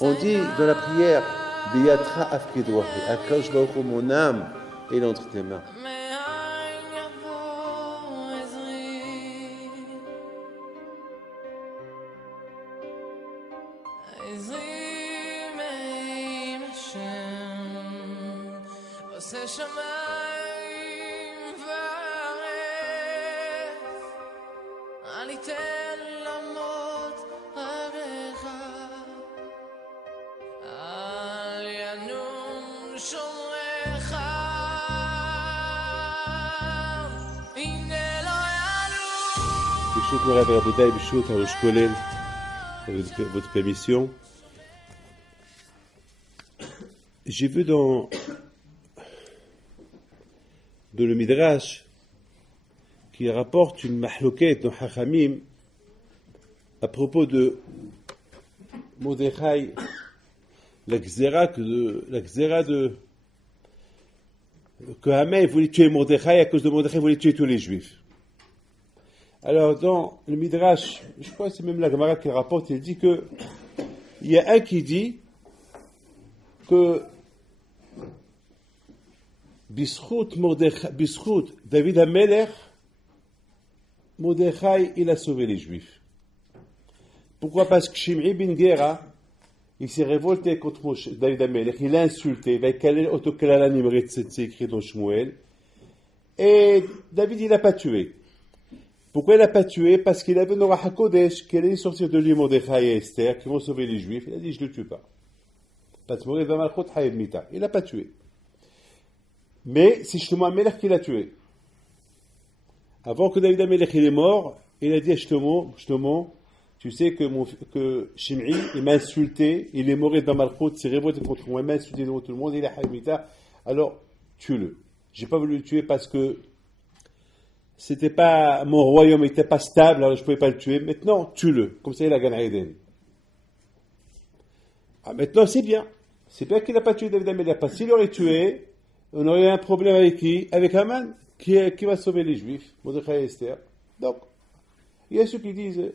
On dit dans la prière, Biyatra afkedwahi, Akadosh Baruch Hu, mon âme est entre tes mains. Avec votre permission, j'ai vu dans le Midrash qui rapporte une mahloket dans Chachamim à propos de Mordechai, la gzera que Haman voulait tuer Mordechai, à cause de Mordechai, voulait tuer tous les Juifs. Alors, dans le Midrash, je crois que c'est même la Gemara qui rapporte, il dit que il y a un qui dit que Bisrout David HaMelech, Mordechai, il a sauvé les Juifs. Pourquoi? Parce que Shimei ben Gera, il s'est révolté contre David HaMelech, il l'a insulté, c'est écrit dans Shmuel, et David, il l'a pas tué. Pourquoi il l'a pas tué? Parce qu'il avait Norah HaKodesh, qu'il allait sortir de lui Mordechai et Esther, qui vont sauver les Juifs. Il a dit, je le tue pas. Il l'a pas tué. Mais c'est Shlomo HaMelech qui l'a tué. Avant que David HaMelech il est mort, il a dit à Shlomo, tu sais que Shimei, il m'a insulté, il est mort dans Malchut, il s'est révolté contre moi, il m'a insulté devant tout le monde, il a Haïmita, alors tue-le. J'ai pas voulu le tuer parce que c'était pas, mon royaume n'était pas stable, alors je pouvais pas le tuer. Maintenant, tue-le. Comme ça, il a gagné Eden. Ah, maintenant, c'est bien. C'est bien qu'il n'a pas tué David HaMelech. Parce s'il aurait tué, on aurait eu un problème avec qui? Avec Haman, qui va sauver les Juifs, Mordechai et Esther. Donc, il y a ceux qui disent,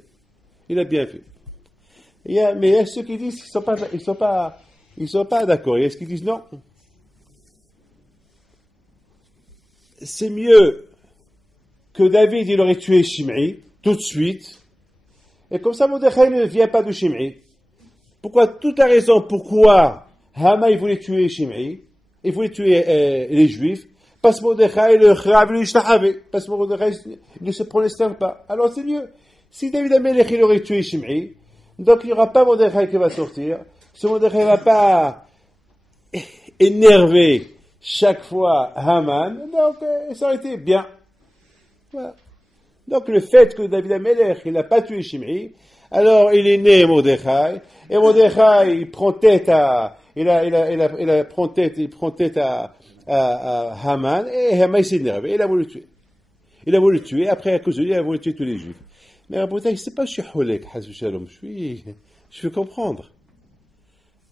il a bien fait. Mais il y a ceux qui disent qu'ils sont pas d'accord. Il y a ceux qui disent non. C'est mieux que David, il aurait tué Shimei, tout de suite, et comme ça, Mordechai ne vient pas de Shimei. Pourquoi? Toute la raison pourquoi Haman, il voulait tuer Shimei, il voulait tuer les Juifs, parce que Mordechai, le Chav, lui, parce que Mordechai ne se prononce pas. Alors c'est mieux. Si David HaMelech, il aurait tué Shimei, donc il n'y aura pas Mordechai qui va sortir, ce Mordechai ne va pas énerver chaque fois Haman, donc ça aurait été bien. Voilà. Donc le fait que David HaMelech il n'a pas tué Shimei, alors il est né Mordechai, et Mordechai il prend tête à Haman, et Haman s'est énervé, il a voulu le tuer. Après à cause de lui il a voulu tuer tous les Juifs. Mais Rabotai, c'est pas je suis Holek, je veux comprendre.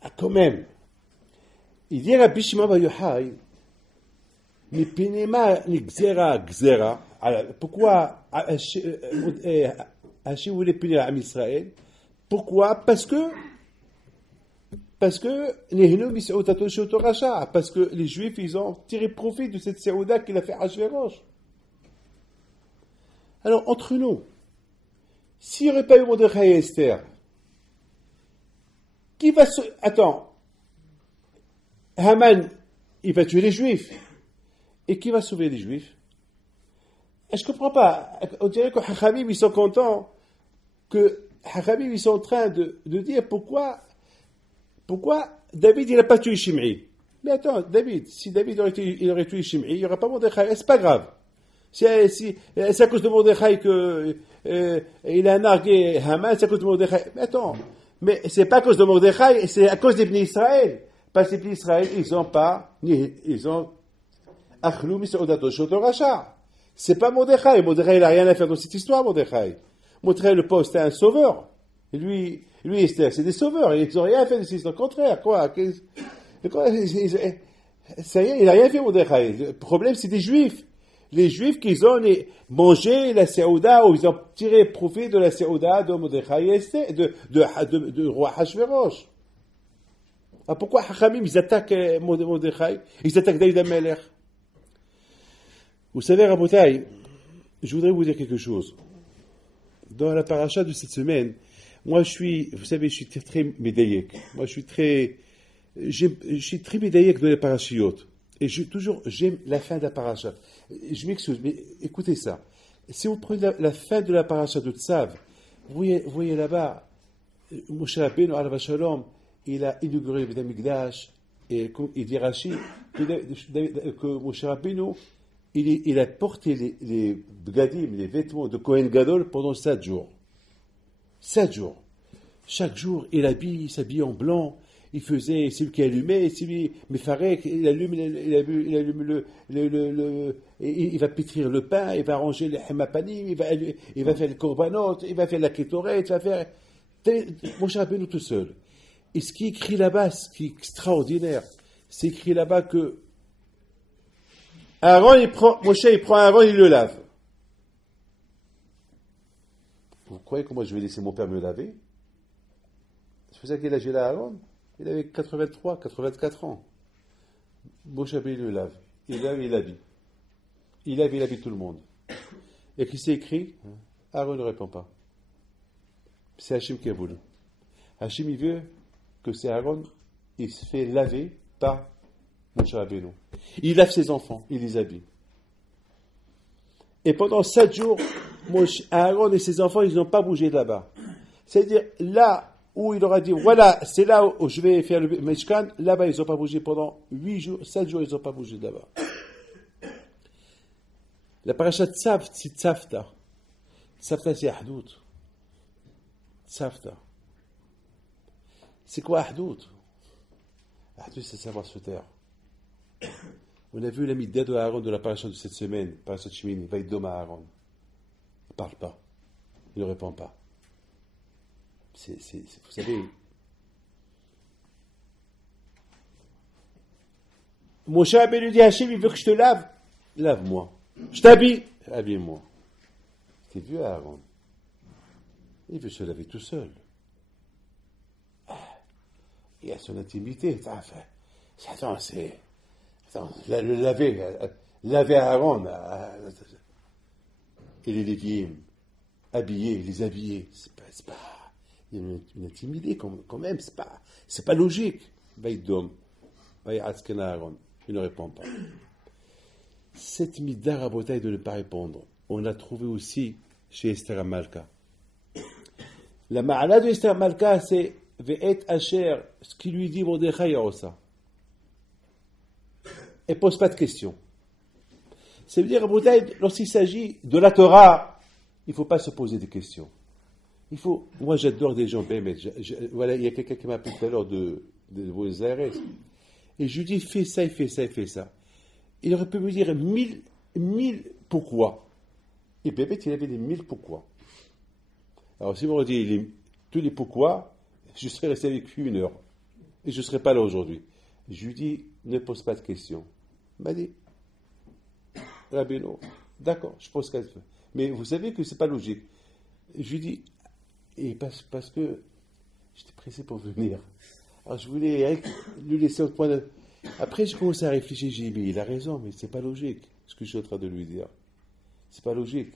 Ah, quand même, il dit Rabbi Shimon bar Yochai, Gzera. Pourquoi Hachim voulait punir Am Israël? Pourquoi? Parce que parce que les Juifs ils ont tiré profit de cette Séouda qu'il a fait Achvérosh. Alors entre nous, s'il n'y aurait pas eu Mordechai et Esther, qui va attends, Haman il va tuer les Juifs. Et qui va sauver les Juifs? Je ne comprends pas. On dirait que Chachamim, ils sont contents, que Chachamim, ils sont en train de dire pourquoi David, il n'a pas tué Shimei. Mais attends, si David aurait tué Shimei, il n'y aurait pas Mordechai. C'est pas grave. C'est à cause de Mordechai il a nargué Haman, c'est à cause de Mordechai. Mais attends, mais c'est pas à cause de Mordechai, c'est à cause des Bnei Israël. Parce que les Bnei Israël, ils ont Achlou mis'odato shoto racha. C'est pas Mordechai. Mordechai, il n'a rien à faire dans cette histoire, Mordechai. Mordechai, le pauvre, c'était un sauveur. Et lui, Esther, c'est des sauveurs. Ils n'ont rien fait de cette histoire. Au contraire, quoi. Ça y est, il n'a rien fait, Mordechai. Le problème, c'est des Juifs. Les Juifs qui ont mangé la Séouda, ou ils ont tiré profit de la Séouda de Mordechai et Esther, de roi Hachvérosh. Ah, pourquoi Hachamim, ils attaquent Mordechai, ils attaquent David HaMelech? Vous savez, Rabotai, je voudrais vous dire quelque chose. Dans la paracha de cette semaine, moi vous savez, je suis très médaillek. Moi je suis très médaillek de la parachiote. Et j'aime la fin de la paracha. Je m'excuse, mais écoutez ça. Si vous prenez la fin de la paracha de Tzav, vous voyez là-bas, Moshe Rabbeinu alav shalom, il a inauguré le Beth Amikdash, et il dit Rashi que Moshe Rabbeinu, il a porté les bgadim, les vêtements de Kohen Gadol pendant 7 jours. 7 jours. Chaque jour, il s'habille en blanc. Il faisait, c'est lui qui allumait, c'est lui, Mefarek, il allume il va pétrir le pain, il va ranger les hemapanim, il va faire le korbanot, il va faire la kétoret, il va faire, mon cher Rabbeinu tout seul. Et ce qui est écrit là-bas, ce qui est extraordinaire, c'est écrit là-bas que Moshe, il prend Aaron, il le lave. Vous croyez que moi je vais laisser mon père me laver? C'est pour ça qu'il a gélé Aaron? Il avait 83, 84 ans. Moshe il le lave. Il lave, il habille. Il lave, il habille tout le monde. Et qui s'est écrit? Aaron ne répond pas. C'est Hachim qui a voulu. Hachim, il veut que c'est Aaron, il se fait laver par Moshe Rabbeinu. Il lave ses enfants, il les habille. Et pendant 7 jours, Aaron et ses enfants, ils n'ont pas bougé de là-bas. C'est-à-dire, là où il aura dit, voilà, c'est là où je vais faire le Meshkan, là-bas, ils n'ont pas bougé pendant 7 jours, ils n'ont pas bougé de là-bas. La paracha de Tzav, c'est Tzavta. Tzavta, c'est Ahdout. Tzavta. C'est quoi Ahdout? Ahdout, c'est savoir se taire. On a vu la midda de Aaron de la paracha de cette semaine, paracha de Shemini, Vaïdom à Aaron. Il ne parle pas. Il ne répond pas. Vous savez, Moshe Rabbeinu lui dit Hachem, il veut que je te lave. Lave-moi. Je t'habille. Habille-moi. T'es vu Aaron. Il veut se laver tout seul. Il a son intimité. Attends, laver Aaron. Et les Lévi'im, habiller, les habiller. C'est pas. Il y a une intimité quand même, c'est pas logique. Vaïdom, Vaïatzken Aaron, il ne répond pas. Cette midda rabotaille de ne pas répondre, on l'a trouvé aussi chez Esther Malka. La ma'ala de Esther Malka, c'est Ve'et Asher, ce qui lui dit Mordechai Osa. Elle ne pose pas de questions. Ça veut dire, rabotaille, lorsqu'il s'agit de la Torah, il ne faut pas se poser des questions. Moi j'adore des gens, voilà, il y a quelqu'un qui m'a appelé tout à l'heure de Buenos Aires, et je lui dis, fais ça, il fait ça, il fait ça. Il aurait pu me dire 1000 pourquoi. Et Bébé, il avait des 1000 pourquoi. Alors si vous me dites tous les pourquoi, je serais resté avec lui 1 heure, et je ne serais pas là aujourd'hui. Je lui dis, ne pose pas de questions. Il m'a dit, Rabbeinu, d'accord, je pose questions. Mais vous savez que ce n'est pas logique. Je lui dis, et parce que j'étais pressé pour venir. Alors je voulais lui laisser au point de... Après j'ai commencé à réfléchir, j'ai dit, mais il a raison, mais c'est pas logique, ce que je suis en train de lui dire. C'est pas logique.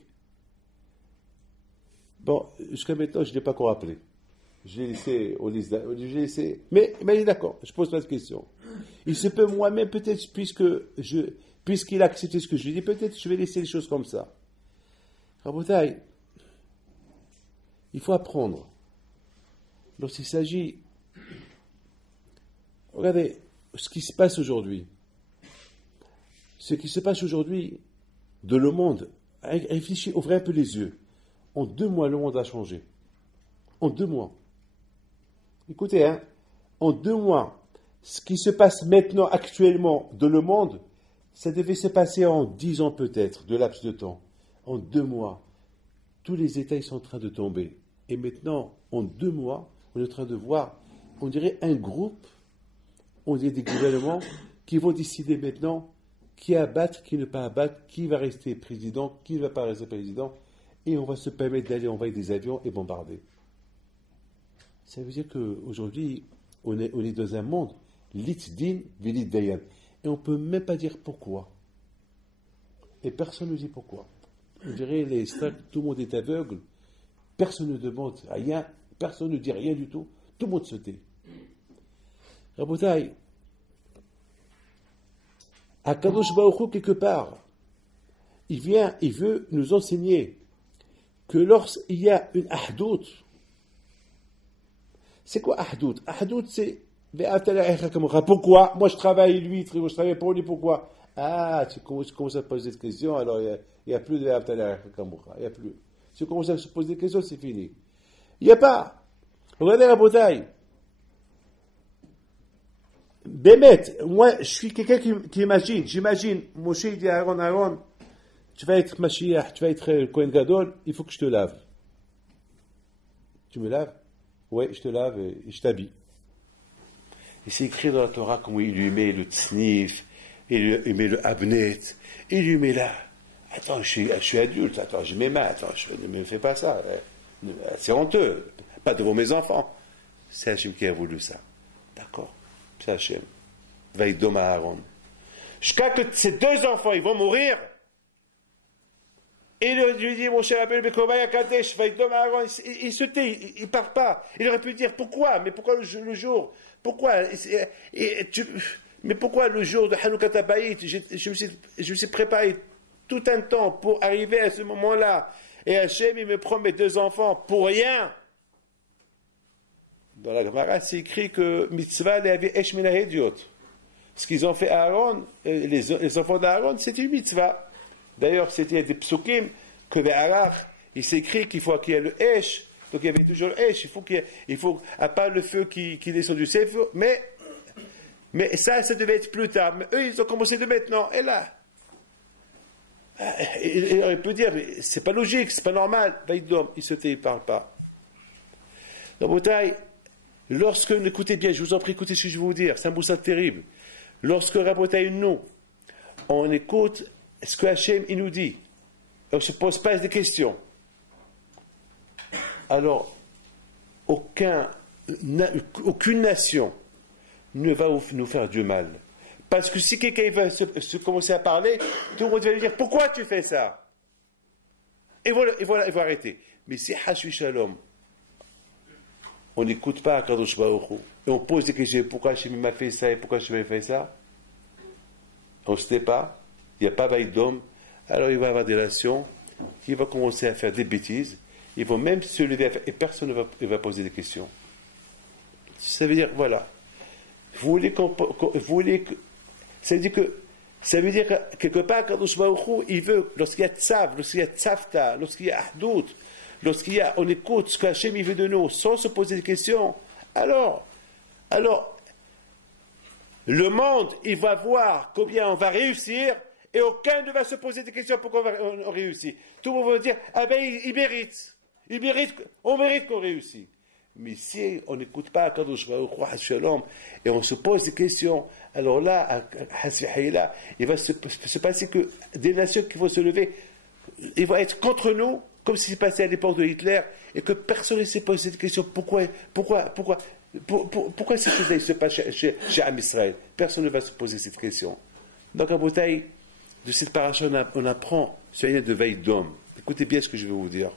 Bon, jusqu'à maintenant, je ne l'ai pas encore appelé. Je l'ai laissé mais il m'a dit, d'accord, je pose pas de questions. Il se peut moi-même, peut-être, puisqu'il a accepté ce que je lui dis, peut-être je vais laisser les choses comme ça. Rabotai, il faut apprendre. Lorsqu'il s'agit... Regardez ce qui se passe aujourd'hui. Ce qui se passe aujourd'hui de le monde. Réfléchissez, ouvrez un peu les yeux. En 2 mois, le monde a changé. En 2 mois. Écoutez, en 2 mois, ce qui se passe maintenant, actuellement, de le monde, ça devait se passer en 10 ans peut-être, de laps de temps. En 2 mois, tous les États ils sont en train de tomber. Et maintenant, en 2 mois, on est en train de voir, on dirait un groupe, on dirait des gouvernements qui vont décider maintenant qui abattre, qui ne pas abattre, qui va rester président, qui ne va pas rester président, et on va se permettre d'aller envoyer des avions et bombarder. Ça veut dire qu'aujourd'hui, on est dans un monde Litdin, vilit dayan. Et on ne peut même pas dire pourquoi. Et personne ne dit pourquoi. On dirait les stars, tout le monde est aveugle. Personne ne demande rien. Personne ne dit rien du tout. Tout le monde se tait. Rabotai, Akadosh Baruch Hu, quelque part, il veut nous enseigner que lorsqu'il y a une ahdout, c'est quoi ahdout? Ahdout, c'est pourquoi? Moi je travaille lui, je travaille pour lui, pourquoi? Ah, tu commences à poser des questions, alors il n'y a plus de il n'y a plus. Si tu commences à se poser des questions, c'est fini. Il n'y a pas. Regardez la bouteille. Bémet, moi je suis quelqu'un qui imagine, j'imagine, Moshe dit à Aaron, tu vas être Mashiach, tu vas être Kohen Gadol, il faut que je te lave. Tu me laves? Oui, je te lave et je t'habille. Et c'est écrit dans la Torah comment il lui met le tsnif, il lui met le abnet, il lui met là. Attends, je suis adulte, attends, j'ai mes mains, attends, ne me fais pas ça. C'est honteux, pas devant mes enfants. C'est Hachem qui a voulu ça. D'accord, c'est Hachem. Vaïdom à Aaron. Jusqu'à que ces deux enfants, ils vont mourir. Et il lui dit, mon cher Abel Bekovaya Kadesh, Vaïdom à Aaron, il se tait, il ne part pas. Il aurait pu dire pourquoi, mais pourquoi le jour? Pourquoi mais pourquoi le jour de Hanoukat Habayit, je me suis préparé tout un temps pour arriver à ce moment-là. Et Hachem, il me prend mes deux enfants pour rien. Dans la Gemara, c'est écrit que mitzvah le'avi esh min ha'hediot. Ce qu'ils ont fait à Aaron, les enfants d'Aaron, c'est une mitzvah. D'ailleurs, c'était des psukim que Ve'arach, il s'écrit qu'il faut qu'il y ait le esh. Donc il y avait toujours le esh. Il faut à part le feu qui descend du sefer, mais ça devait être plus tard. Mais eux, ils ont commencé de maintenant. Et là, il aurait pu dire, mais c'est pas logique, c'est pas normal. Vaïdom, il se tait, il parle pas. Dans Boutaï, lorsque, écoutez bien, je vous en prie, écoutez ce que je vais vous dire, c'est un moussad terrible. Lorsque Rabotaï, nous, on écoute ce que Hachem, il nous dit, on ne se pose pas des questions, alors, aucune nation ne va nous faire du mal. Parce que si quelqu'un va se commencer à parler, tout le monde va lui dire, pourquoi tu fais ça? Et voilà, il va arrêter. Mais si Hashui Shalom, on n'écoute pas Kadosh Baruch Hu, et on pose des questions, pourquoi Hachem m'a fait ça et pourquoi Hachem m'a fait ça, on ne se tait pas, il n'y a pas Vaïdom, alors il va y avoir des nations qui vont commencer à faire des bêtises, ils vont même se lever et personne ne va poser des questions. Ça veut dire, voilà, ça veut dire que quelque part, Kadosh Baruch Hu, il veut, lorsqu'il y a tzav, lorsqu'il y a tzavta, lorsqu'il y a ahdout, on écoute ce qu'Hachem veut de nous, sans se poser des questions, alors, le monde, il va voir combien on va réussir, et aucun ne va se poser des questions pourquoi on réussit. Tout le monde va dire, ah ben, on mérite qu'on réussisse. Mais si on n'écoute pas Kadosh Baruch Hu Shalom et on se pose des questions, alors là, il va se passer que des nations qui vont se lever, ils vont être contre nous, comme ce qui s'est passé à l'époque de Hitler, et que personne ne s'est posé des questions. Pourquoi ces choses-là se passent chez Am Israël? Personne ne va se poser cette question. Donc, à bouteille de cette paracha, on apprend sur l'idée de Vaïdom. Écoutez bien ce que je vais vous dire.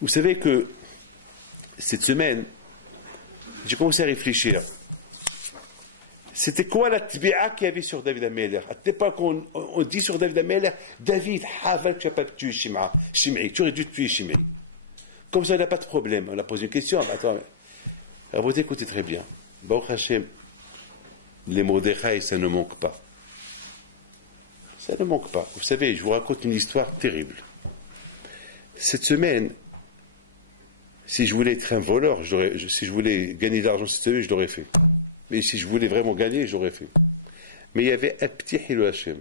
Vous savez que cette semaine, j'ai commencé à réfléchir. C'était quoi la tbi'a qu'il y avait sur David Ameler? À cette époque, on dit sur David Ameler, David, tu n'as pas tué Shimei, tu aurais dû tuer Shimei. Comme ça, il n'y a pas de problème. On a posé une question. Attends, vous écoutez très bien. Baruch Hashem, les Mordechai, ça ne manque pas. Ça ne manque pas. Vous savez, je vous raconte une histoire terrible. Cette semaine, si je voulais être un voleur, si je voulais gagner de l'argent cette semaine, je l'aurais fait. Mais si je voulais vraiment gagner, je l'aurais fait. Mais il y avait un petit Hilo Hashem.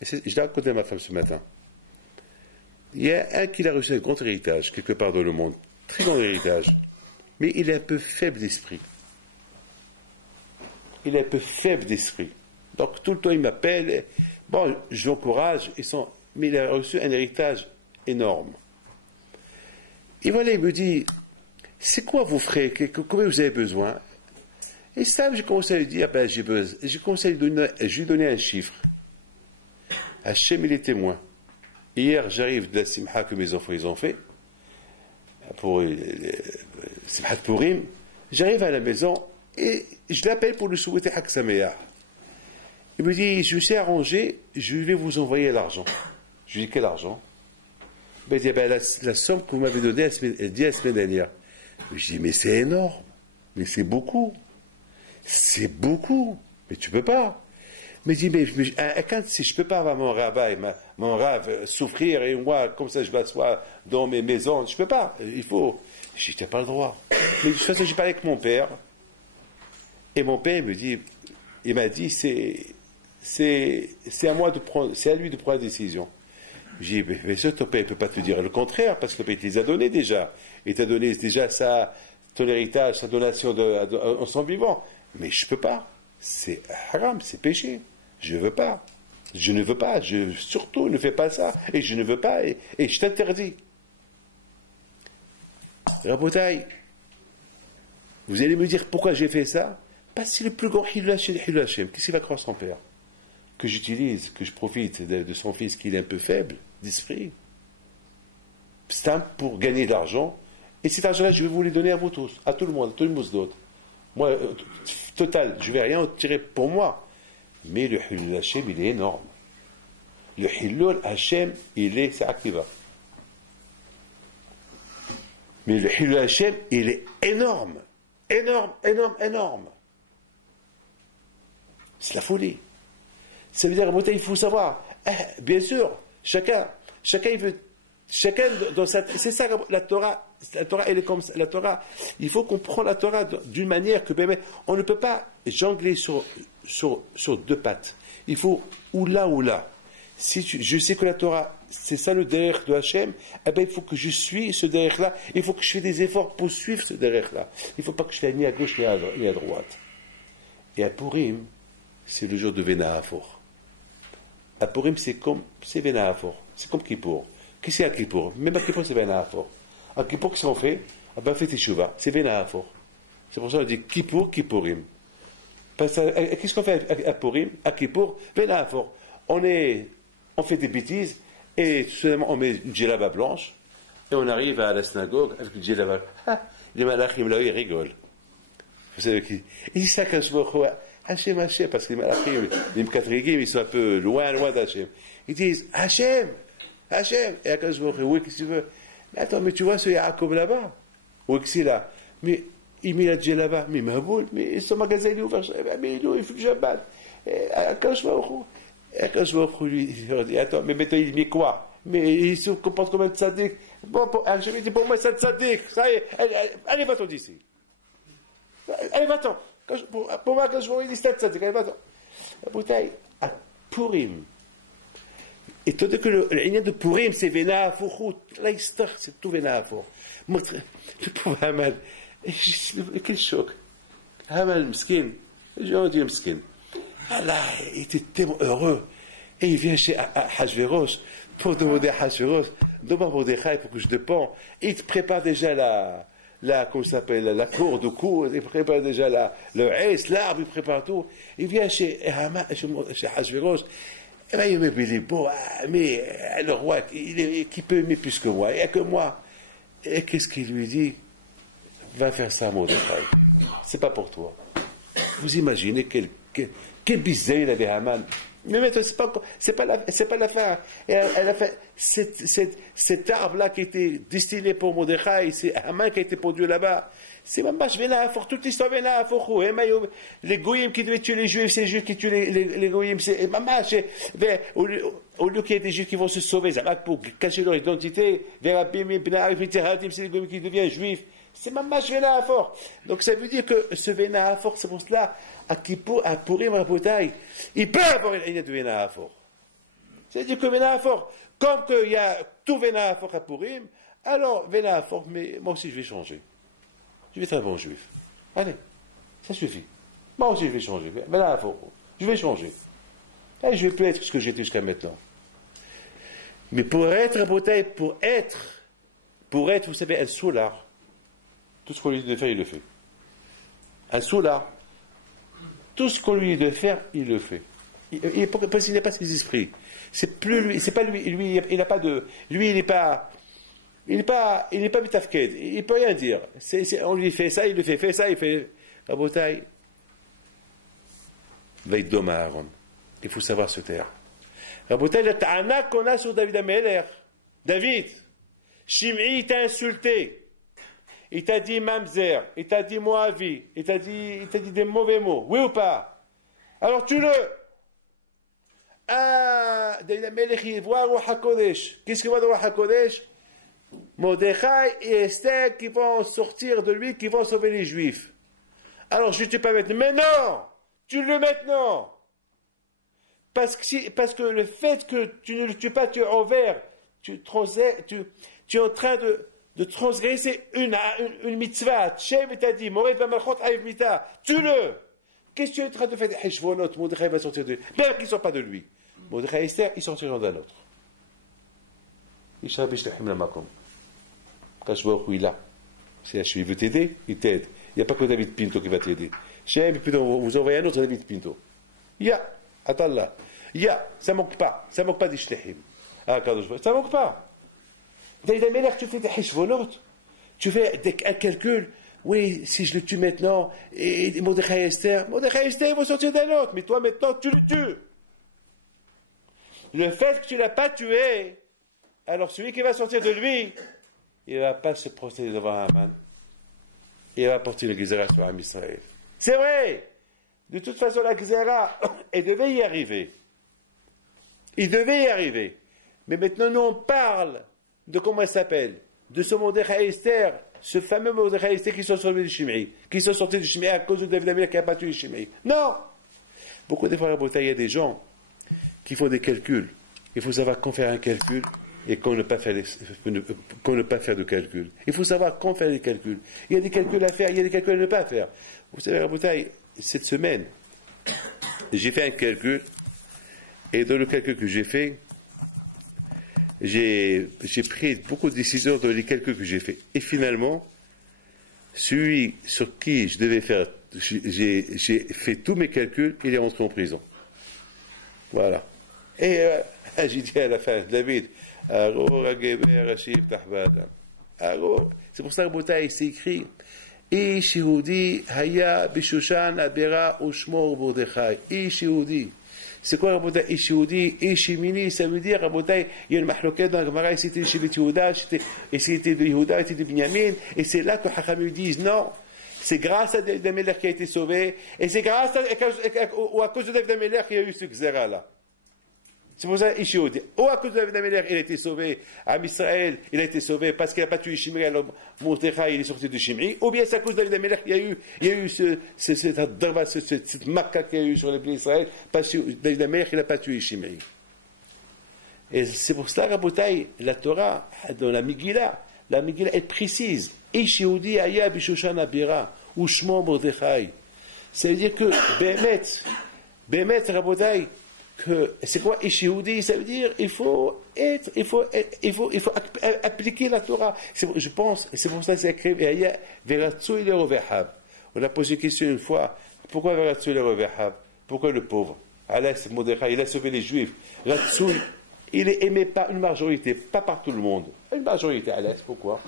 Je l'ai raconté à ma femme ce matin. Il y a un qui a reçu un grand héritage, quelque part dans le monde. Très grand héritage. Mais il est un peu faible d'esprit. Donc tout le temps, il m'appelle. Bon, j'encourage, mais il a reçu un héritage énorme. Et voilà, il me dit, c'est quoi vos frais? Combien vous avez besoin? Et ça, j'ai commencé à lui dire, ben, j'ai commencé à lui donner un chiffre. Hachem, il est témoin. Hier, j'arrive de la simha que mes enfants ils ont fait, pour simha de Purim. J'arrive à la maison et je l'appelle pour lui souhaiter Hak Sameach. Il me dit, je me suis arrangé, je vais vous envoyer l'argent. Je lui dis, quel argent? Il dit, ben, la somme que vous m'avez donnée la semaine dernière. Je dis, mais c'est énorme, mais c'est beaucoup. C'est beaucoup, mais tu peux pas. Mais dis, mais si je peux pas avoir mon rabbin, mon rave souffrir et moi, comme ça, je m'assois dans mes maisons, je peux pas. Il faut. Je dis, tu n'as pas le droit. Mais de toute façon, j'ai parlé avec mon père. Et mon père il m'a dit, c'est à moi de prendre, c'est à lui de prendre la décision. J'ai dit, mais ça, ton père, il peut pas te dire le contraire, parce que ton père, il te les a donnés déjà. Il t'a donné déjà ton héritage, sa donation en son vivant. Mais je peux pas. C'est haram, c'est péché. Je veux pas. Je ne veux pas. Surtout, ne fais pas ça. Et je ne veux pas. Et je t'interdis. Rabotai, vous allez me dire pourquoi j'ai fait ça? Parce que c'est le plus grand Hilul Hashem. Qu'est-ce qu'il va croire son père? Que je profite de son fils qui est un peu faible d'esprit. C'est pour gagner de l'argent. Et cet argent-là, je vais vous les donner à vous tous, à tout le monde, à tout le monde d'autre. Moi, total, je ne vais rien tirer pour moi. Mais le Hilul Hashem, il est énorme. Le Hilul Hashem, c'est Akiva. Mais le Hilul Hashem, il est énorme. Énorme, énorme, énorme. C'est la folie. Ça veut dire, il faut savoir. Bien sûr, chacun il veut. Chacun dans c'est ça la Torah. La Torah, elle est comme ça. La Torah, il faut qu'on prenne la Torah d'une manière que on ne peut pas jongler sur deux pattes. Il faut ou là. Si je sais que la Torah, c'est ça le derrière de Hachem, il faut que je suis ce derrière-là. Il faut que je fasse des efforts pour suivre ce derrière-là. Il ne faut pas que je sois ni à gauche ni à droite. Et à Purim, c'est le jour de Venahafor. À Purim, c'est Venahafor. C'est comme Kippour. Qu'est-ce qu'il y a à Kippour? Même à Kippour, c'est Venahafor. À Kippour, qu'est-ce qu'on fait? On fait Teshuvah. C'est Venahafor. C'est pour ça qu'on dit Kippour, Kippurim. Qu'est-ce qu'on fait à Purim? À Kippour, Venahafor. On fait des bêtises et seulement on met une djellaba blanche et on arrive à la synagogue avec une djellaba. Les malachim là, ils rigolent. Vous savez qui? Ils disent ça quand je vois Hachem, parce que les malachim, les mkatrigim, ils sont un peu loin d'Hachem. Ils disent Hachem. Et quand je vois, oui, qu'est-ce que tu veux? Mais attends, mais tu vois ce Yaakov là-bas? Oui, que c'est là. Mais il met la djellaba. Mais mais son magasin il est ouvert. Mais il fait le Shabbat. Et quand je vois, lui dit, attends, mais maintenant il met quoi? Mais il se comporte comme un tzaddik. Bon, je lui dis, pour moi c'est un tzaddik. Ça y est, allez, va-t'en d'ici. Allez, va-t'en. Pour moi, quand je vois, il dit, c'est un tzaddik. Allez, va-t'en. La bouteille, à Purim. Et tout que le lien de Purim, c'est Venahafor. L'histoire, c'est tout Venahafor. Le pauvre Haman. Quel choc. Haman, miskin. J'ai dit miskin. Allah, il était tellement heureux. Et il vient chez Hachvérosh pour demander à Hachvérosh, demande Mordechai pour que je dépends. Et il te prépare déjà comment ça s'appelle, la corde au cou, il prépare déjà le haïs, l'arbre, il prépare tout. Il vient chez Hachvérosh. Et bien, il est beau, mais le roi, qui peut aimer plus que moi? Il n'y a que moi. Et qu'est-ce qu'il lui dit? Va faire ça, Mordechai. C'est pas pour toi. Vous imaginez quel bizarre il avait Haman. Mais maintenant, c'est pas la fin. Et elle a fait cet arbre-là qui était destiné pour Mordechai, c'est Haman qui a été produit là-bas. C'est Mamash Venahafor, toute l'histoire Venahafor. Les goyim qui devaient tuer les juifs, c'est les juifs qui tuent les goyim. C'est Mamash. Au lieu qu'il y ait des juifs qui vont se sauver, pour cacher leur identité, c'est les goyim qui deviennent juifs. C'est Mamash Venahafor. Donc ça veut dire que ce Venahafor, c'est pour cela, à Purim, à Rabotai, il peut avoir une ligne de Venahafor. C'est-à-dire que Venahafor, comme qu'il y a tout Venahafor à Purim, alors Venahafor, mais moi aussi je vais changer. Je vais être un bon juif. Allez, ça suffit. Moi aussi je vais changer. Venahafor, je vais changer. Et je ne vais plus être ce que j'étais jusqu'à maintenant. Mais pour être Rabotai, pour être, vous savez, un solar, tout ce qu'on lui dit de faire, il le fait. Un solar, tout ce qu'on lui dit de faire, il le fait. Parce qu'il n'a pas ses esprits. C'est plus lui, c'est pas lui, il n'a pas de, lui, il n'est pas mitafked, il peut rien dire. On lui fait ça, il le fait ça, il fait, Rabotai, Vaïdom Aaron. Il faut savoir se taire. Rabotai, la ta'ana qu'on a sur David Ameler. David, Shim'i t'a insulté. Il t'a dit Mamzer, il t'a dit Moavi, il t'a dit des mauvais mots. Oui ou pas? Alors tue-le. Ah, David Amelech, il voit Ruach HaKodesh. Qu'est-ce qu'il voit de Ruach HaKodesh? Mordechai et Esther qui vont sortir de lui, qui vont sauver les Juifs. Alors je ne tue pas maintenant. Mais non! Tue-le maintenant! Parce que le fait que tu ne le tues pas, tu es envers, tu es en train de transgresser une mitzvah. Tchev t'a dit, Mored Bamalchot Aïv Mita, tue-le! Qu'est-ce que tu es en train de faire? Heshvonot, Mordechai va sortir de lui. Même qu'ils ne sortent pas de lui. Mordechai et Esther, ils sortiront d'un autre. Isha Bishlachim Lamakom. Kashvor, il est là. Si Hachem veut t'aider, il t'aide. Il n'y a pas que David Pinto qui va t'aider. Hachem, vous envoyez un autre David Pinto. Ya, attends là. Ya, ça manque pas d'Ishlachim. Ah, ça manque pas. David Amelech, tu fais des heshvonot. Tu fais un calcul. Oui, si je le tue maintenant, et Mordechai et Esther, ils vont sortir d'un autre. Mais toi, maintenant, tu le tues. Le fait que tu ne l'as pas tué, alors celui qui va sortir de lui, il ne va pas se prosterner devant Haman. Il va porter le Gezerah sur Am Israël. C'est vrai. De toute façon, la Gezerah, elle devait y arriver. Il devait y arriver. Mais maintenant, nous, on parle de comment elle s'appelle. De ce Mordechai et Esther, ce fameux Mordechai et Esther qui sont sortis du Shimei. Qui sont sortis du Shimei à cause de David Amelech qui a battu le Shimei. Non. Beaucoup de fois, il y a des gens qui font des calculs. Il faut savoir quand faire un calcul et quand ne pas faire de calcul. Il faut savoir quand faire des calculs. Il y a des calculs à faire, il y a des calculs à ne pas faire. Vous savez, Rabotai, cette semaine, j'ai fait un calcul, et dans le calcul que j'ai fait, j'ai pris beaucoup de décisions dans les calculs que j'ai fait. Et finalement, celui sur qui je devais faire, j'ai fait tous mes calculs, il est rentré en prison. Voilà. Et j'ai dit à la fin, David, c'est pour ça que Rabotai s'est écrit Ish Yehudi haya bishushan abera ushmor Mordechai. Ish Yehudi. C'est quoi Rabotai? Ish Yehudi, Ish Yemini, ça veut dire Rabotai, il y a une mahloquette dans la Gemara, et c'était Shevet Yehuda, et c'était de Yehuda, et c'était de Binyamin, et c'est là que Chachamim disent non. C'est grâce à David Amelech qui a été sauvé, et c'est grâce à cause de David Amelech qu'il y a eu ce Xéra là. C'est pour ça, Ishioudi. Ou à cause de David Amelech, il a été sauvé. À Israël, il a été sauvé parce qu'il n'a pas tué Shimei, alors Mordechai, il est sorti de Shimei. Ou bien c'est à cause de David Amelech, il y a eu cette maca qu'il y a eu sur les pays d'Israël, parce que David Amelech, il n'a pas tué Shimei. Et c'est pour cela, Rabotai, la Torah, dans la Megillah est précise. Ishioudi aya bishushan abira, ou shmo Mordechai. Ça veut dire que, Bémet, Rabotai, que c'est quoi Ishioudi? Ça veut dire il faut appliquer la Torah. Je pense, c'est pour ça que c'est écrit Veratsu il Rovehab. On a posé une question une fois, pourquoi Veratsu il Rovehab? Pourquoi le pauvre? Alex Mordechai, il a sauvé les Juifs. Ratsu, il est aimé par une majorité, pas par tout le monde. Une majorité, Alex, pourquoi?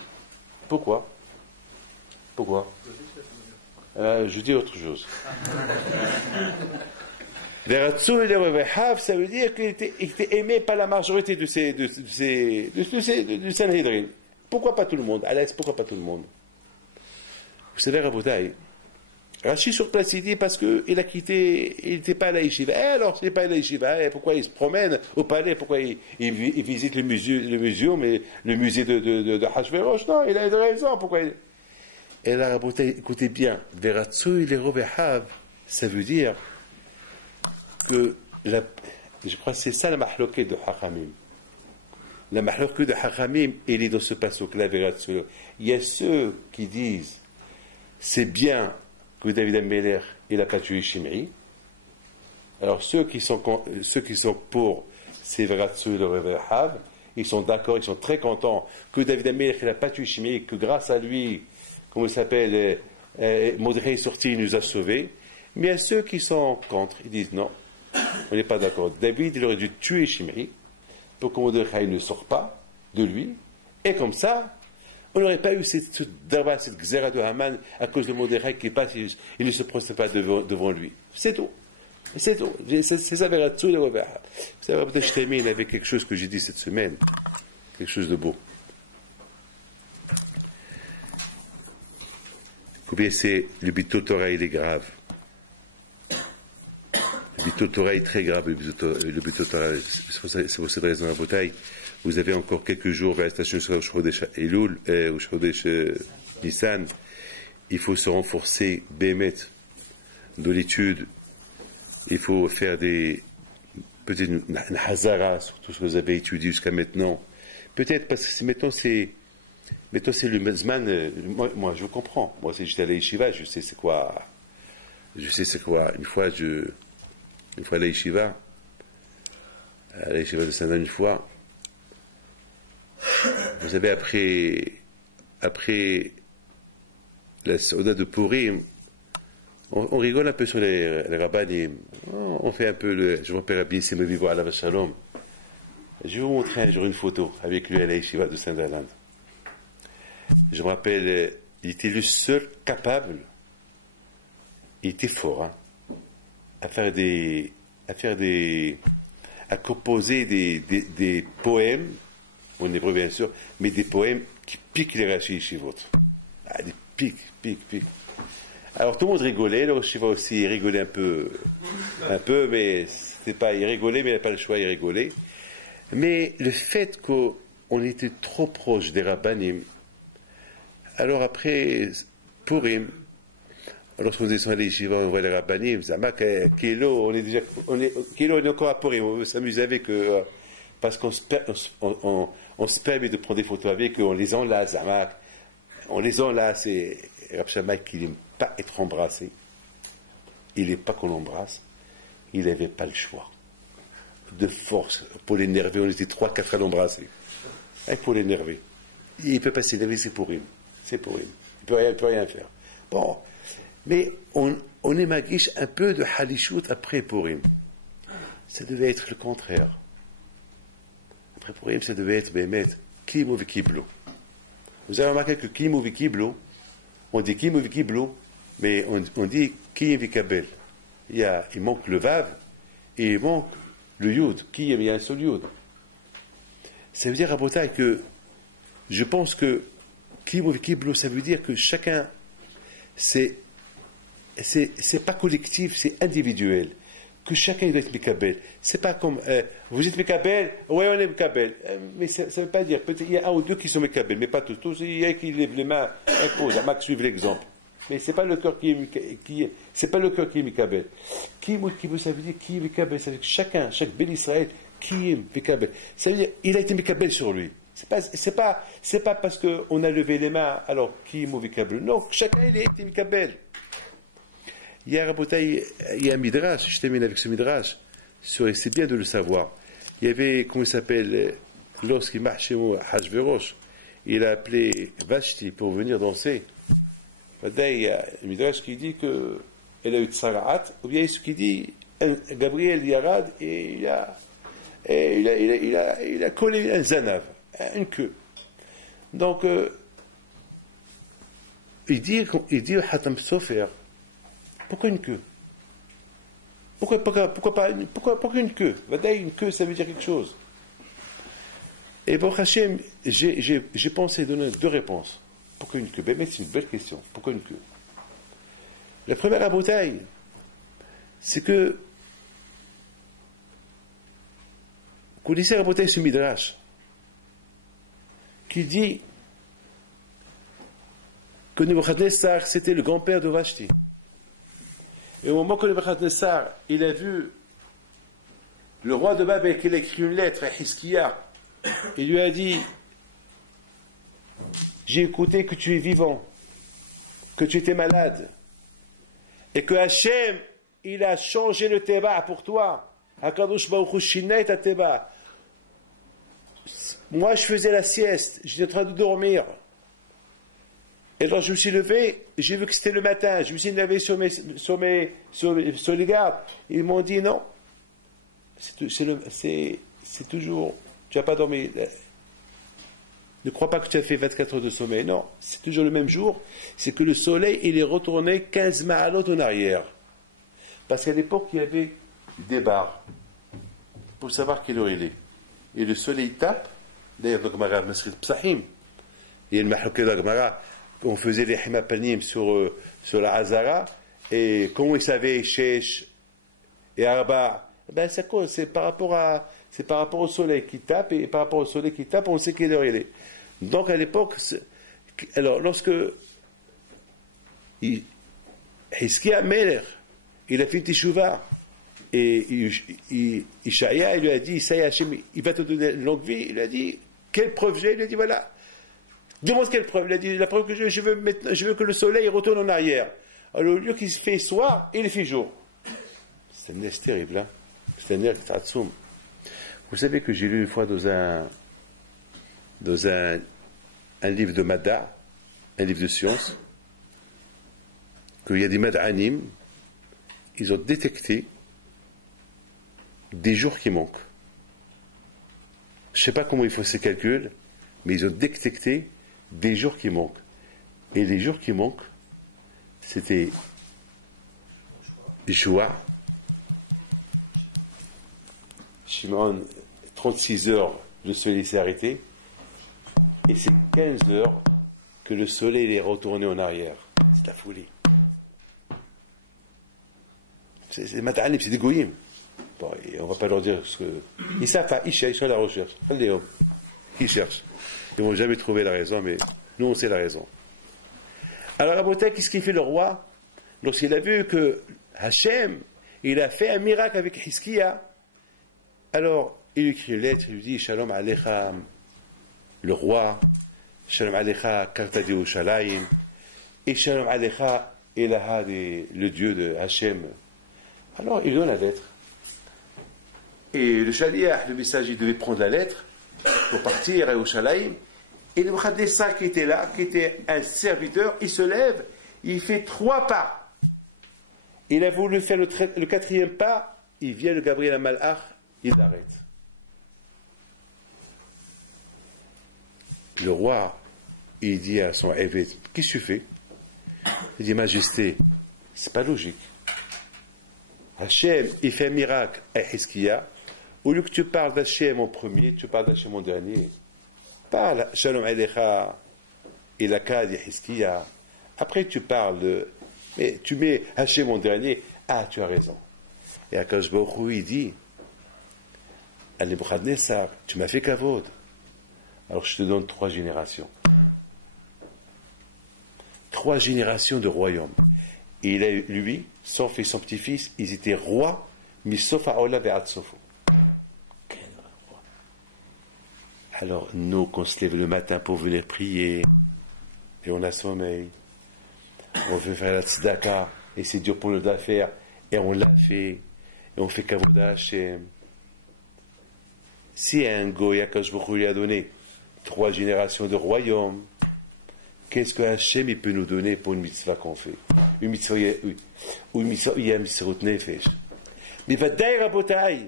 Je dis autre chose. Veratsu et le Revehav, ça veut dire qu'il était aimé par la majorité du Sanhedrin. Pourquoi pas tout le monde? Alex, pourquoi pas tout le monde? Vous savez, Rabotai, Rashi sur place, il dit parce qu'il a quitté, il n'était pas à la yeshiva. Alors, s'il n'est pas à la yeshiva, pourquoi il se promène au palais? Pourquoi il visite le musée de Hashverosh? Non, il a une raison. Pourquoi il... Et là, Rabotai, écoutez bien, Veratsu et le Revehav, ça veut dire que je crois que c'est ça la mahloquet de Hachamim. La mahloquet de Hachamim, il est dans ce passage-là. Il y a ceux qui disent c'est bien que David Amelech il n'a pas tué Shimei. Alors ceux qui sont pour c'est Veratsu le Revehav, ils sont d'accord, ils sont très contents que David Amelech il n'a pas tué Shimei, que grâce à lui, comment il s'appelle, Mordechai est sorti, il nous a sauvés. Mais il y a ceux qui sont contre, ils disent non, on n'est pas d'accord. David, il aurait dû tuer Shimei pour que Mordechai ne sorte pas de lui, et comme ça, on n'aurait pas eu cette xéra de Haman à cause de Mordechai qui passe, il ne se procède pas devant lui. C'est tout. C'est tout. C'est ça, Veratsu, vous savez, peut-être je termine avec quelque chose que j'ai dit cette semaine, quelque chose de beau. Combien c'est le Bitul Torah, il est grave. Le Bitul Torah est très grave, le Bitul Torah. C'est pour cette raison, à Botaï, vous avez encore quelques jours vers la station au Chodesh Elul, au Chodesh Nissan. Il faut se renforcer, Bémet, de l'étude. Il faut faire peut-être une hazara sur tout ce que vous avez étudié jusqu'à maintenant. Peut-être parce que maintenant c'est le Zman, moi je comprends. Moi si j'étais à la yeshiva, je sais c'est quoi. Une fois à la yeshiva de Saint-Denis une fois, vous savez après la Sauda de Purim, on rigole un peu sur les rabbanim. On fait un peu je m'appelle Rabbi Simon Vivo à la Shalom. Je vais vous montrer un jour une photo avec lui à la yeshiva de Saint-Denis. Je me rappelle, il était le seul capable, il était fort, à composer des poèmes, en hébreu bien sûr, mais des poèmes qui piquent les rachis yeshivot. Des piquent. Alors tout le monde rigolait, le Shiva aussi rigolait un peu, mais c'était pas, il rigolait, mais il n'avait pas le choix, il rigolait. Mais le fait qu'on était trop proche des rabbanim, alors après Purim, lorsqu'on descend à l'Yeshiva, on voit les rabbanim, Zamak, Kilo, on est encore à Purim, on veut s'amuser avec eux, parce qu'on se permet de prendre des photos avec eux, on les enlace, Zamak, et Rab Shammai qui n'aime pas être embrassé, il n'est pas qu'on l'embrasse, il n'avait pas le choix. De force, pour l'énerver, on était 3-4 à l'embrasser. Pour l'énerver. Il ne peut pas s'énerver, c'est pour him. Il ne peut rien faire. Bon, mais on est magish un peu de halishut après Purim. Ça devait être le contraire. Après Purim, ça devait être Bémet, Kim ou Vikiblo. Vous avez remarqué que Kim ou Vikiblo, on dit Kim ou Vikiblo, mais on dit Kim Vikabel. Il manque le Vav et il manque le Yud. Kim, il y a un seul Yud. Ça veut dire à Botaï que je pense que Kim ou Vikiblo, ça veut dire que chacun, c'est pas collectif, c'est individuel. Que chacun doit être Mikabel. C'est pas comme, vous êtes Mikabel, oui on est Mikabel. Mais ça ne veut pas dire, peut-être il y a un ou deux qui sont Mikabel, mais pas tous. Il y a qui lèvent les mains, imposent, à Max suivre l'exemple. Mais c'est pas le cœur c'est pas le cœur qui est Mikabel. Qui ça veut dire qui est Mikabel, ça veut dire que chaque bel Israël, qui est Mikabel. Ça veut dire, il a été Mikabel sur lui. C'est pas parce qu'on a levé les mains, alors qui est Mikabel. Non, chacun il a été Mikabel. Il y a un midrash, je termine avec ce midrash, c'est bien de le savoir. Il y avait, comment il s'appelle, lorsqu'il marchait au Hashverosh, il a appelé Vashti pour venir danser. Il y a un midrash qui dit qu'elle a eu Tsaraat, ou bien ce qui dit, Gabriel Yarad, et il a collé un zanav, une queue. Donc, il dit Hatam Sofer, pourquoi une queue? Pourquoi une queue? Une queue, ça veut dire quelque chose. Et pour Hachem, j'ai pensé donner deux réponses. Pourquoi une queue? Mais c'est une belle question. Pourquoi une queue? La première aboutaille, c'est que vous connaissez Rabotay ce midrash qui dit que Nebuchadnezzar c'était le grand-père de Vashti. Et au moment que Nebuchadnezzar il a vu le roi de Babel qu'il a écrit une lettre à Hiskiya, il lui a dit: j'ai écouté que tu es vivant, que tu étais malade, et que Hachem il a changé le Teba pour toi. Hakadosh Baruch Hu shina et Teba. Moi je faisais la sieste, j'étais en train de dormir. Et alors je me suis levé, j'ai vu que c'était le matin, je me suis levé sur les gardes. Ils m'ont dit non, c'est toujours, tu n'as pas dormi. Ne crois pas que tu as fait 24 heures de sommeil, non, c'est toujours le même jour, c'est que le soleil, il est retourné 15 ma'alot en arrière. Parce qu'à l'époque, il y avait des barres, pour savoir quelle heure il est. Et le soleil tape, d'ailleurs, dans Gemara Masrid Psahim, il y a le Mahlouké de Gemara, on faisait les Himapanim sur la Hazara, et comment ils savaient Shesh et Arba, ben c'est par rapport au soleil qui tape, et par rapport au soleil qui tape, on sait quelle heure il est. Donc à l'époque, alors lorsque Hiskia Meler, il a fait Teshuvah, et Ishaïa, il lui a dit, ça y est, Hachem, il va te donner une longue vie. Il lui a dit, quelle preuve j'ai? Il lui a dit, voilà. Demande quelle preuve. Il a dit, la preuve que je veux que le soleil retourne en arrière. Alors, au lieu qu'il se fait soir, il fait jour. C'est un nest terrible, hein. C'est un nest tatsoum. Vous savez que j'ai lu une fois dans un livre de Mada, un livre de science, qu'il y a des Mad'anim, ils ont détecté des jours qui manquent. Je ne sais pas comment ils font ces calculs, mais ils ont détecté des jours qui manquent. Et les jours qui manquent, c'était Joua, Shimon, 36 heures, le soleil s'est arrêté, et c'est 15 heures que le soleil est retourné en arrière. C'est la folie. C'est Mat'alim, c'est des goyim. Bon, on ne va pas leur dire ce que. Ils savent pas, ils cherchent à la recherche. Ils cherchent. Ils ne vont jamais trouver la raison, mais nous on sait la raison. Alors Rabotai, qu'est-ce qu'il fait le roi? Lorsqu'il a vu que Hachem, il a fait un miracle avec Hiskia, alors il lui écrit une lettre, il lui dit Shalom Alecha, le roi, Shalom Alecha, Kartadi Ushalayim, et Shalom Alecha, Elaha, le Dieu de Hachem. Alors il donne la lettre. Et le Shaliach, le messager, devait prendre la lettre pour partir à Yerushalayim. Et le Muhaddessa qui était là, qui était un serviteur, il se lève, il fait 3 pas. Il a voulu faire le 4e pas, il vient le Gabriel Malach, il l'arrête. Le roi, il dit à son évêque, qu'est-ce que tu fais? Il dit, Majesté, c'est pas logique. Hachem, il fait un miracle à Hiskia. Au lieu que tu parles d'Hachem en premier, tu parles d'Hachem en dernier. Parle Shalom Alecha et la Kad Hiskia. Après tu parles de. Mais tu mets Hachem en dernier. Ah, tu as raison. Et Akash Baruch Hu, il dit à Nebuchadnezzar, tu m'as fait kavod. Alors je te donne 3 générations. 3 générations de royaume. Et il a eu, lui, son fils, son petit-fils, ils étaient rois, mais sauf à Ola ve'at Sofo. Alors, nous, qu'on se lève le matin pour venir prier, et on a sommeil, on veut faire la tzedaka, et c'est dur pour nous de la faire, et on l'a fait, et on fait kavoda Hashem. Si un goy, Akash Baruch Hu lui a donné 3 générations de royaume, qu'est-ce que Hashem il peut nous donner pour une mitzvah qu'on fait? Une mitzvah, ou une mitzvah, il y a une mitzvah nefesh. Mais va d'ailleurs à Botaï,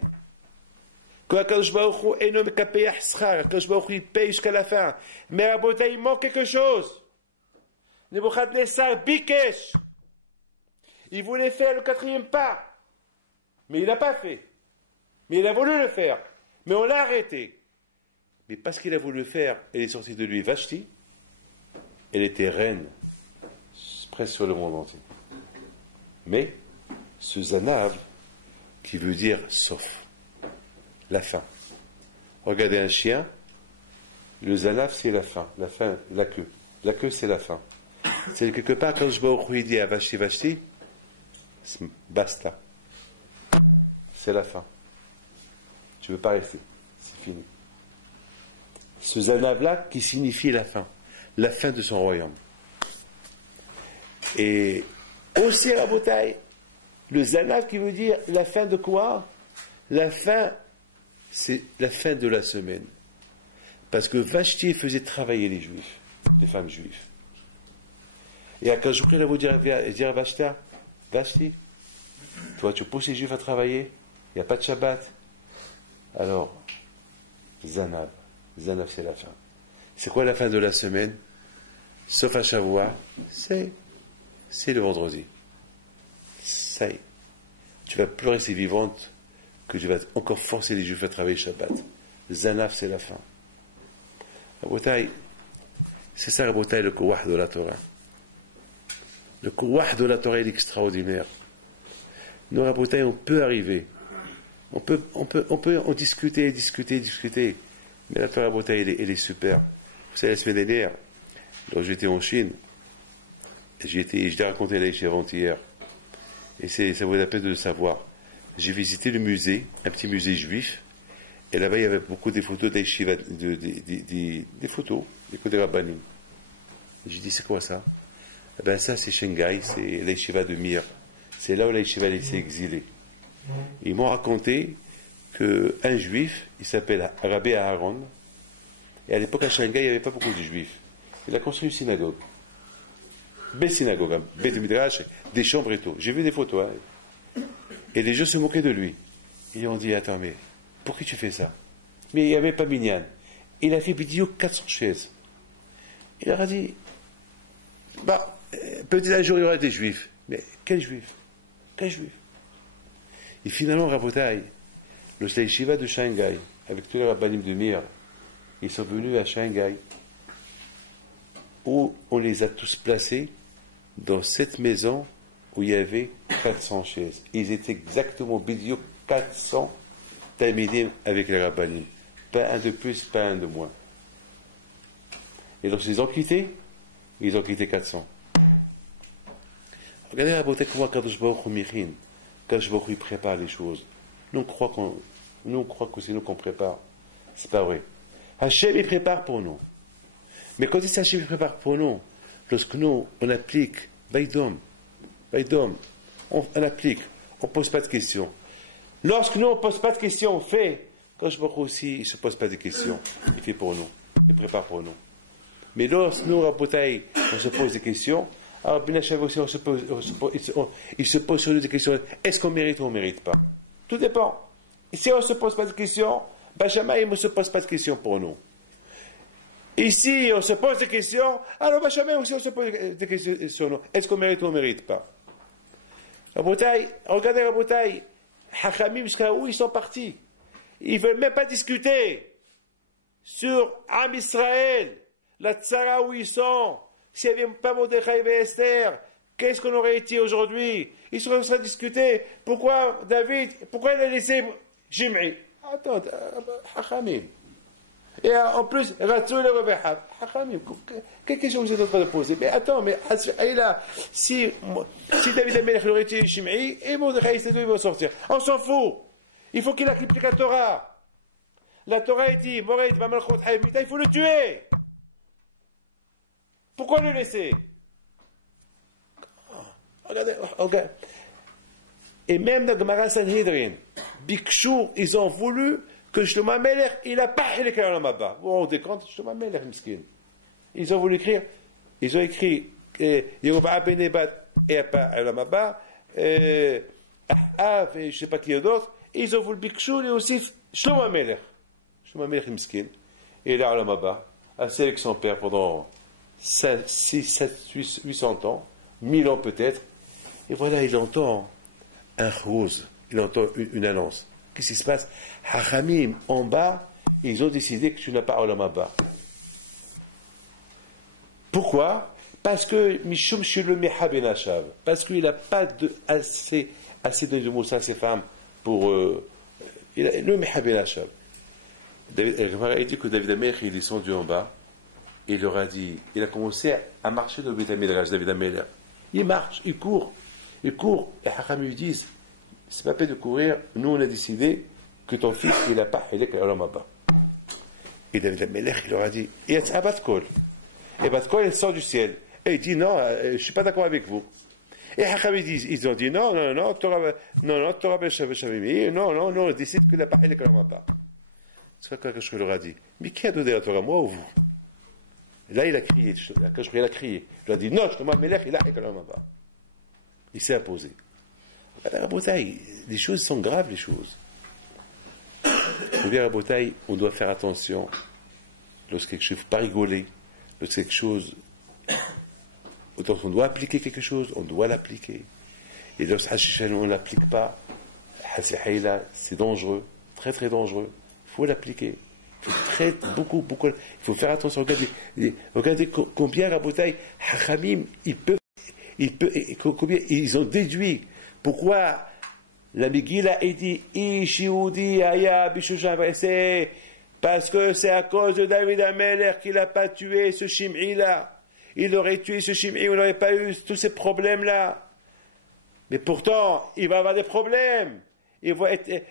que Akadosh Baruch Hu est nommé Kapeyah Schar, Akadosh Baruch Hu il paye jusqu'à la fin. Mais à Botaï, il manque quelque chose. Nebuchadnezzar Bikesh. Il voulait faire le 4e pas. Mais il n'a pas fait. Mais il a voulu le faire. Mais on l'a arrêté. Mais parce qu'il a voulu le faire, elle est sortie de lui Vashti. Elle était reine, presque sur le monde entier. Mais, ce Zanav, qui veut dire sauf, la fin. Regardez un chien, le Zanav c'est la fin, la queue. La queue c'est la fin. C'est quelque part quand je vais au dit à Vashti, basta. C'est la fin. Tu ne veux pas rester, c'est fini. Ce Zanav-là qui signifie la fin de son royaume. Et aussi Rabotai, le Zanav qui veut dire la fin de quoi? La fin, c'est la fin de la semaine. Parce que Vashti faisait travailler les Juifs, les femmes juives. Et à Akadosh Baruch Hu, il va vous dire, va acheter. Toi, tu pousses les Juifs à travailler, il n'y a pas de Shabbat. Alors, Zanav, c'est la fin. C'est quoi la fin de la semaine? Sauf à Shavuot, c'est le vendredi. Ça y est. Tu vas plus rester vivante que tu vas encore forcer les Juifs à travailler Shabbat. Zanav, c'est la fin. Rabotai, c'est ça, Rabotai, le kouah de la Torah. Le kouah de la Torah est extraordinaire. Nous, Rabotai, on peut arriver. On peut en discuter. Mais la Torah, Rabotai, elle est super. Vous savez, la semaine dernière, lorsque j'étais en Chine, je t'ai raconté la Yeshiva avant-hier. Et ça vaut la peine de le savoir. J'ai visité le musée, un petit musée juif, et là-bas il y avait beaucoup des photos des photos, des rabbanim. J'ai dit, c'est quoi ça? Eh ben ça c'est Shanghai, c'est la Yeshiva de Mir. C'est là où la Yeshiva s'est exilée. Ils m'ont raconté qu'un juif, il s'appelle Rabbi Aaron, et à l'époque à Shanghai il n'y avait pas beaucoup de juifs. Il a construit une synagogue. Belle synagogue, hein, belle midrash, des chambres et tout. J'ai vu des photos, hein. Et les gens se moquaient de lui. Ils ont dit, attends, mais pourquoi tu fais ça? Mais il n'y avait pas Minyan. Il a fait vidéo 400 chaises. Il leur a dit, peut-être un jour il y aura des juifs. Mais quels juifs? Et finalement, Rabotai, le Yeshiva de Shanghai, avec tous les rabbanim de Mir, ils sont venus à Shanghai, où on les a tous placés dans cette maison où il y avait 400 chaises. Ils étaient exactement bidio 400 talmidim avec les rabbanim. Pas un de plus, pas un de moins. Et lorsqu'ils ont quitté 400. Regardez la beauté comment Kadosh Baruch Hu michin. Kadosh Baruch Hu prépare les choses. Nous on croit que c'est nous qu'on prépare. C'est pas vrai. Hachem il prépare pour nous. Mais quand il s'agit de préparer pour nous, lorsque nous, on applique, Baïdom, on applique, on ne pose pas de questions. Lorsque nous, on ne pose pas de questions, on fait, quand je vois aussi, il ne se pose pas de questions. Il fait pour nous, il prépare pour nous. Mais lorsque nous, Rabotai, on se pose des questions, alors Ben Hashem aussi, il se pose sur nous des questions, est-ce qu'on mérite ou on ne mérite pas? Tout dépend. Et si on ne se pose pas de questions, Benjamin, il ne se pose pas de questions pour nous. Ici, on se pose des questions, alors Benjamin aussi, on se pose des questions sur nous. Est-ce qu'on mérite ou on ne mérite pas? Rabotai, regardez Rabotai, Hachamim, jusqu'à où ils sont partis? Ils ne veulent même pas discuter sur Am Israël, la tzara où ils sont. S'il n'y avait pas Mordechai et Esther, qu'est-ce qu'on aurait été aujourd'hui? Ils se sont discuter. Pourquoi il a laissé Jim'i? Attends, Hachamim. Et en plus, Ratsoul et Rebehab. Hachamim, quelle question vous êtes en train de poser? Mais attends, si David Amelech aurait été Shim'i, et Mordechai et Esther, ils vont sortir. On s'en fout. Il faut qu'il applique la Torah. La Torah est dit, Mored, Mamalchot, Haïmita, il faut le tuer. Pourquoi le laisser? Regardez. Et même dans Gemara Sanhedrin, Bikshur, ils ont voulu que Shlomo HaMelech, il n'a pas écrit à l'Olam Haba. Vous vous rendez compte, Shlomo HaMelech, miskin. Ils ont voulu écrire, ils ont écrit Yeroboam ben Nebat et pas à l'Olam Haba, Ahav et je ne sais pas qui d'autre, et ils ont voulu Bikshur et aussi Shlomo HaMelech. Shlomo HaMelech, miskin. Et il est à l'Olam Haba, assis avec son père pendant 6, 7, 800 ans, 1000 ans peut-être, et voilà, il entend un rose, il entend une annonce. Qu'est-ce qui se passe? Hachamim, en bas, ils ont décidé que tu n'as pas Olam Haba. Pourquoi? Parce que Mishum Shilo Meha Ben Hashav, parce qu'il n'a pas assez de moussa à ses femmes pour le Meha Ben Hashav. Il dit que David Amelech il est descendu en bas. Il leur a dit, il a commencé à marcher dans le Beit HaMidrash, David Amelech. Il marche, il court. Et Hachamim lui disent, c'est pas peine de courir, nous on a décidé que ton fils, il n'a pas Hilek à Olam Haba. Et David Amelech, il leur a dit, et Bat-Kol. Et Bat-Kol, elle sort du ciel. Et il dit, non, je suis pas d'accord avec vous. Et Hachamim ils ont dit, non, Torah Ben Shavim, non, on décide qu'il n'a pas Hilek à Olam Haba. C'est quoi que je leur ai dit? Mais qui a donné la Torah, moi ou vous? Là, il a crié, il a crié. Il a dit, non, Shlomo Amelech, il s'est imposé. Les choses sont graves, les choses. Vous dire, Rabotai, on doit faire attention. Lorsque quelque chose, il ne faut pas rigoler. Lorsque quelque chose, autant qu'on doit appliquer quelque chose, on doit l'appliquer. Et lorsque on ne l'applique pas, c'est dangereux, très très dangereux. Il faut l'appliquer. Il faut beaucoup. Il faut faire attention. Regardez combien Rabotai, Hachamim, combien ils ont déduit. Pourquoi la Megillah est dit Ishiudi Aya Bishushan, c'est parce que c'est à cause de David Amelech qu'il n'a pas tué ce Shim'i-là. Il aurait tué ce Shim'i, on n'aurait pas eu tous ces problèmes-là. Mais pourtant, il va avoir des problèmes. Il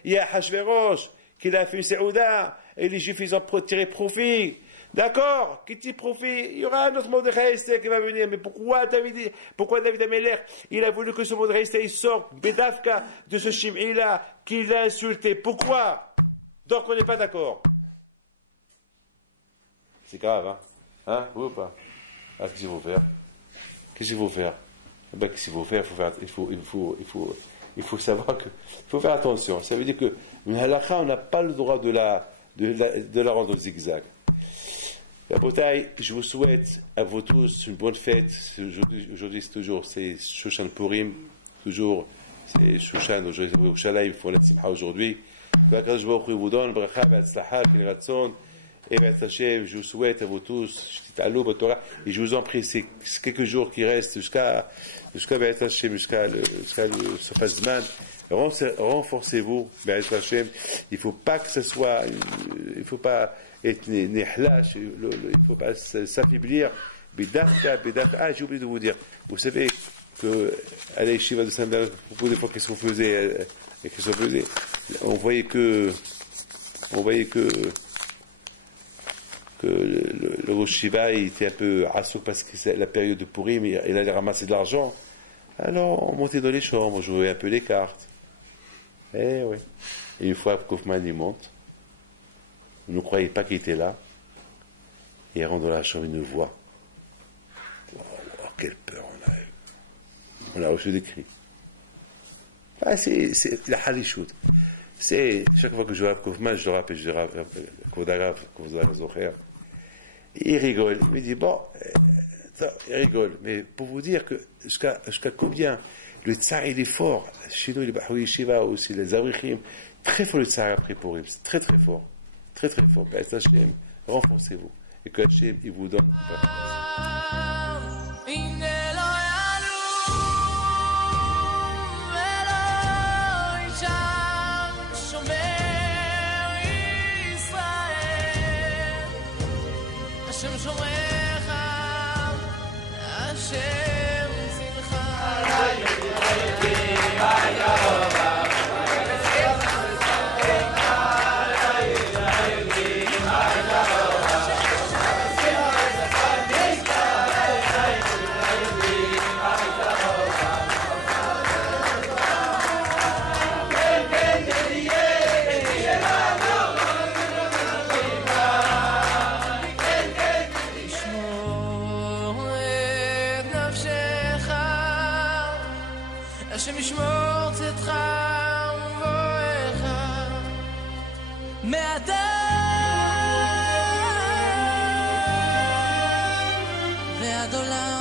y a Hashverosh qui a fait une Seouda, et les Juifs, ils ont tiré profit. D'accord, qui tire profit, il y aura un autre Mordechai Esther qui va venir. Mais pourquoi David Amelech, il a voulu que ce Mordechai Esther, il sorte, Bedavka, de ce Shim'i-là, qu'il l'a insulté? Pourquoi? Donc on n'est pas d'accord. C'est grave, hein? Hein? Oui ou pas? Ah, qu'est-ce qu'il faut faire? Qu'est-ce qu'il faut faire? Ben, qu'est-ce qu'il faut faire? Il faut savoir que, il faut faire attention. Ça veut dire que, une halakha, on n'a pas le droit de la rendre zigzag. La bataille, je vous souhaite à vous tous une bonne fête. Aujourd'hui c'est Shoshan Purim, toujours, c'est Shoshan, aujourd'hui, il faut la simcha aujourd'hui. Que Akadosh Baruch Hu vous donne, bracha, v'atzlacha, quel ratson, et Hashem, je vous souhaite à vous tous, et je vous en prie, c'est quelques jours qui restent jusqu'à Hashem, jusqu'à le Sofazman. Renforcez-vous, Hashem. Il faut pas que ce soit, il faut pas être nehlash, il faut pas s'affaiblir. Ah, j'ai oublié de vous dire. Vous savez que à la yeshiva de Sandal, beaucoup de fois qu'est-ce qu'on faisait, on voyait que le Rosh Shiva, il était un peu assouk parce que c'est la période de Purim, il allait ramasser de l'argent. Alors, on montait dans les chambres, on jouait un peu les cartes. Eh oui. Et une fois, Kaufman, il monte. On ne croyait pas qu'il était là. Et il rentre dans la chambre, il nous voit. Oh, quelle peur on a eu. On a reçu des cris. Ah, c'est la halichout. C'est, chaque fois que je vois Kaufman, je le rappelle, il rigole. Il me dit, bon, il rigole. Mais pour vous dire que, jusqu'à combien, le tsar, il est fort. Chez nous, les Bahoui Shiva aussi, les Abrichim, très fort le tsar après Purim. C'est très très fort. Très très fort. Ben, Hashem, renforcez-vous. Et que Hashem, il vous donne. השם ישמור צאתך ובואך מאדם ועד עולם